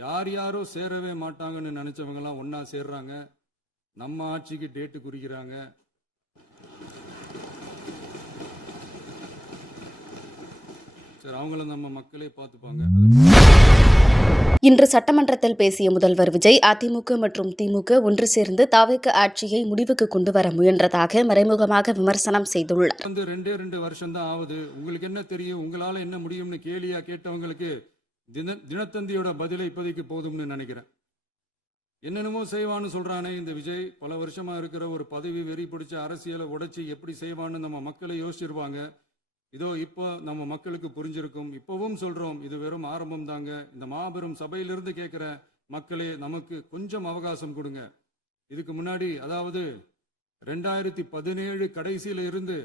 யார் யாரோ சேரவே மாட்டாங்கன்னு நினைச்சவங்கலாம் ஒன்னா சேர்றாங்க. நம்ம ஆட்சிக்கு டேட்டு குறிக்கிறாங்க. சரி, அவங்கள நம்ம மக்களே பார்த்துப்பாங்க. இன்று சட்டமன்றத்தில் பேசிய முதல்வர் விஜய், அதிமுக மற்றும் திமுக ஒன்று சேர்ந்து தாவேக ஆட்சியை முடிவுக்கு கொண்டு வர முயன்றதாக மறைமுகமாக விமர்சனம் செய்துள்ளார். 2 வருஷம் தான் ஆகுது, உங்களுக்கு என்ன தெரியும், உங்களால என்ன முடியும்னு கேலியா கேட்டவங்களுக்கு தினத்தந்தியோட பதிலை இப்போதைக்கு போதும்னு நினைக்கிறேன். என்னென்னமோ செய்வான்னு சொல்றானே இந்த விஜய், பல வருஷமா இருக்கிற ஒரு பதவி வெறி பிடிச்ச அரசியலை உடைச்சி எப்படி செய்வான்னு நம்ம மக்களை யோசிச்சிருவாங்க. இதோ இப்போ நம்ம மக்களுக்கு புரிஞ்சிருக்கும். இப்பவும் சொல்றோம், இது வெறும் ஆரம்பம் தாங்க. இந்த மாபெரும் சபையிலிருந்து கேட்கிற மக்களே, நமக்கு கொஞ்சம் அவகாசம் கொடுங்க. இதுக்கு முன்னாடி, அதாவது 2017 கடைசியில இருந்து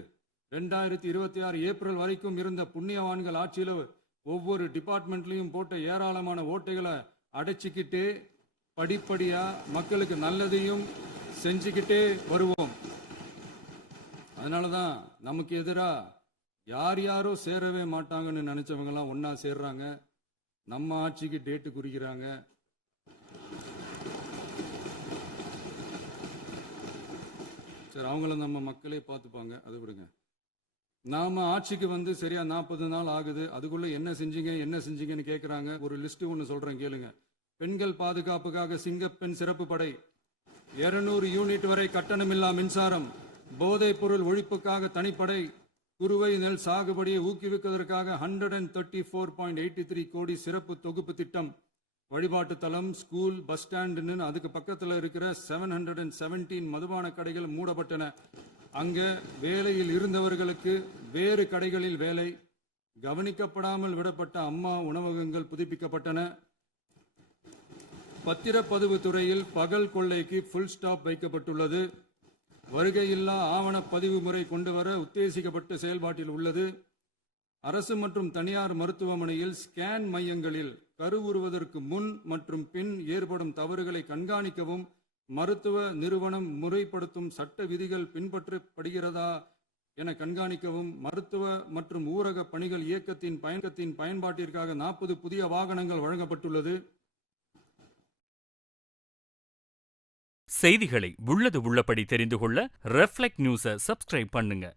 2026 ஏப்ரல் வரைக்கும் இருந்த புண்ணியவான்கள் ஆட்சியில ஒவ்வொரு டிபார்ட்மெண்ட்லையும் போட்ட ஏராளமான ஓட்டைகளை அடைச்சிக்கிட்டே படிப்படியா மக்களுக்கு நல்லதையும் செஞ்சுக்கிட்டே வருவோம். அதனாலதான் நமக்கு எதிராக யார் யாரோ சேரவே மாட்டாங்கன்னு நினைச்சவங்கலாம் ஒன்னா சேர்றாங்க. நம்ம ஆட்சிக்கு டேட்டு குறிக்கிறாங்க. சரி, அவங்கள நம்ம மக்களே பார்த்துப்பாங்க, அதை விடுங்க. நாம ஆட்சிக்கு வந்து சரியா 40 நாள் ஆகுது. அதுக்குள்ள என்ன செஞ்சீங்கன்னு கேட்குறாங்க. ஒரு லிஸ்ட் ஒன்று சொல்றேன், கேளுங்க. பெண்கள் பாதுகாப்புக்காக சிங்கப்பெண் சிறப்பு படை, 200 யூனிட் வரை கட்டணமில்லா மின்சாரம், போதைப் பொருள் ஒழிப்புக்காக தனிப்படை, குறுவை நெல் சாகுபடியை ஊக்குவிப்பதற்காக 134.83 கோடி சிறப்பு தொகுப்பு திட்டம், வழிபாட்டு தலம், ஸ்கூல், பஸ் ஸ்டாண்டுன்னு அதுக்கு பக்கத்தில் இருக்கிற 717 மதுபான கடைகள் மூடப்பட்டன. அங்க வேலையில் இருந்தவர்களுக்கு வேறு கடைகளில் வேலை, கவனிக்கப்படாமல் விடப்பட்ட அம்மா உணவகங்கள் புதுப்பிக்கப்பட்டன. பத்திரப்பதிவு துறையில் பகல் கொள்ளைக்கு ஃபுல் ஸ்டாப் வைக்கப்பட்டுள்ளது. வருகையில்லா ஆவண பதிவு முறை கொண்டு வர உத்தேசிக்கப்பட்ட செயல்பாட்டில் உள்ளது. அரசு மற்றும் தனியார் மருத்துவமனையில் ஸ்கேன் மையங்களில் கருவுறுவதற்கு முன் மற்றும் பின் ஏற்படும் தவறுகளை கண்காணிக்கவும், மருத்துவ நிறுவனம் முறைப்படுத்தும் சட்ட விதிகள் பின்பற்றப்படுகிறதா என கண்காணிக்கவும், மருத்துவ மற்றும் ஊரக பணிகள் இயக்கத்தின் பயன்பாட்டிற்காக 40 புதிய வாகனங்கள் வழங்கப்பட்டுள்ளது. செய்திகளை உள்ளது உள்ளபடி தெரிந்து கொள்ள ரெஃப்ளெக்ட் நியூஸை சப்ஸ்கிரைப் பண்ணுங்க.